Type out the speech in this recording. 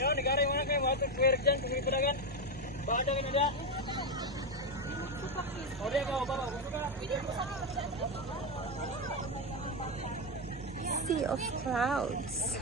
Yo, negara yang mana kayak waktu kue kerjaan kue pedagang, baca kan ada. Oh dia kau bawa, Sea of clouds.